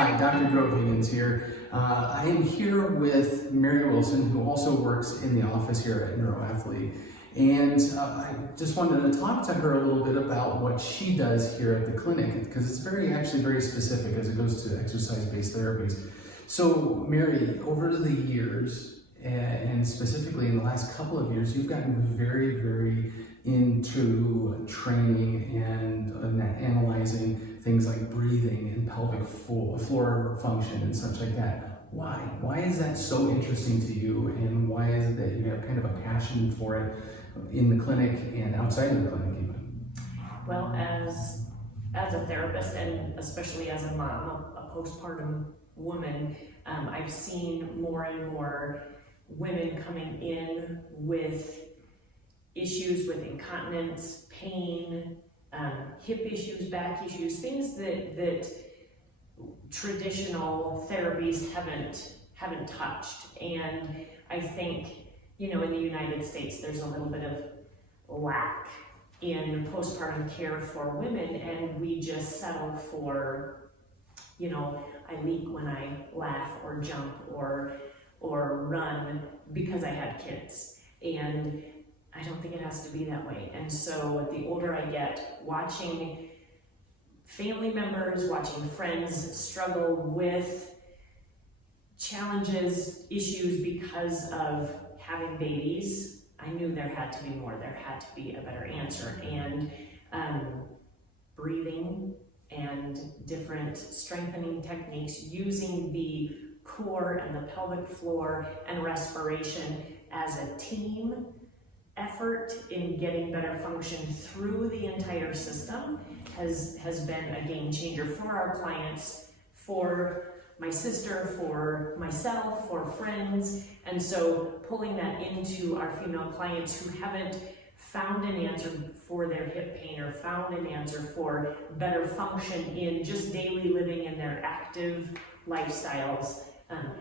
Hi, Dr. Higgins here. I am here with Mary Wilson, who also works in the office here at Neuroathlete. And I just wanted to talk to her a little bit about what she does here at the clinic, because it's actually very specific as it goes to exercise-based therapies. So Mary, over the years, and specifically in the last couple of years, you've gotten very into training and analyzing things like breathing and pelvic floor function and such like that. Why? Why is that so interesting to you, and why is it that you have kind of a passion for it in the clinic and outside of the clinic even? Well, as a therapist, and especially as a mom, a postpartum woman, I've seen more and more women coming in with issues with incontinence, pain, hip issues, back issues, things that traditional therapies haven't touched. And I think, in the United States, there's a little bit of lack in postpartum care for women, and we just settle for, I leak when I laugh or jump or run because I had kids. And I don't think it has to be that way. And so the older I get, watching family members, watching friends struggle with challenges, issues because of having babies, I knew there had to be more. There had to be a better answer. And breathing and different strengthening techniques, using the core and the pelvic floor and respiration as a team effort in getting better function through the entire system has been a game changer for our clients, for my sister, for myself, for friends. And so pulling that into our female clients who haven't found an answer for their hip pain or found an answer for better function in just daily living in their active lifestyles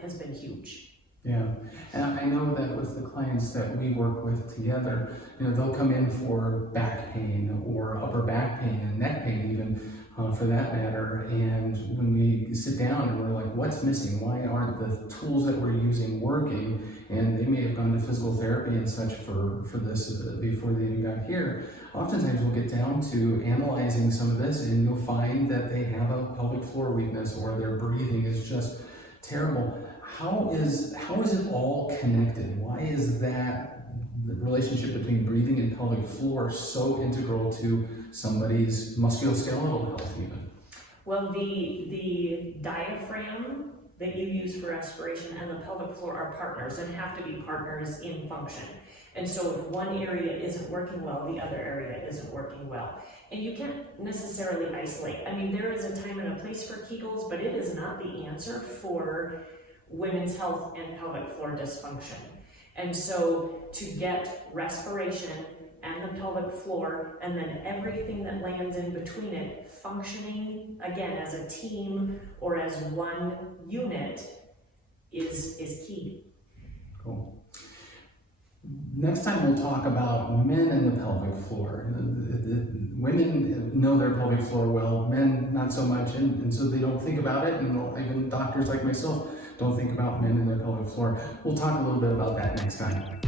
has been huge. Yeah, and I know that with the clients that we work with together, they'll come in for back pain or upper back pain and neck pain even, for that matter. And when we sit down and we're like, what's missing? Why aren't the tools that we're using working? And they may have gone to physical therapy and such for this before they even got here. Oftentimes we'll get down to analyzing some of this, and you'll find that they have a pelvic floor weakness or their breathing is just terrible. How is it all connected? Why is that the relationship between breathing and pelvic floor so integral to somebody's musculoskeletal health even? Well, the diaphragm that you use for respiration and the pelvic floor are partners and have to be partners in function. And so if one area isn't working well, the other area isn't working well. And you can't necessarily isolate. I mean, there is a time and a place for Kegels, but it is not the answer for women's health and pelvic floor dysfunction. And so to get respiration and the pelvic floor and then everything that lands in between it functioning again as a team or as one unit is key. Cool. Next time we'll talk about men and the pelvic floor. The women know their pelvic floor well, men not so much, and so they don't think about it, and even doctors like myself don't think about men and their pelvic floor. We'll talk a little bit about that next time.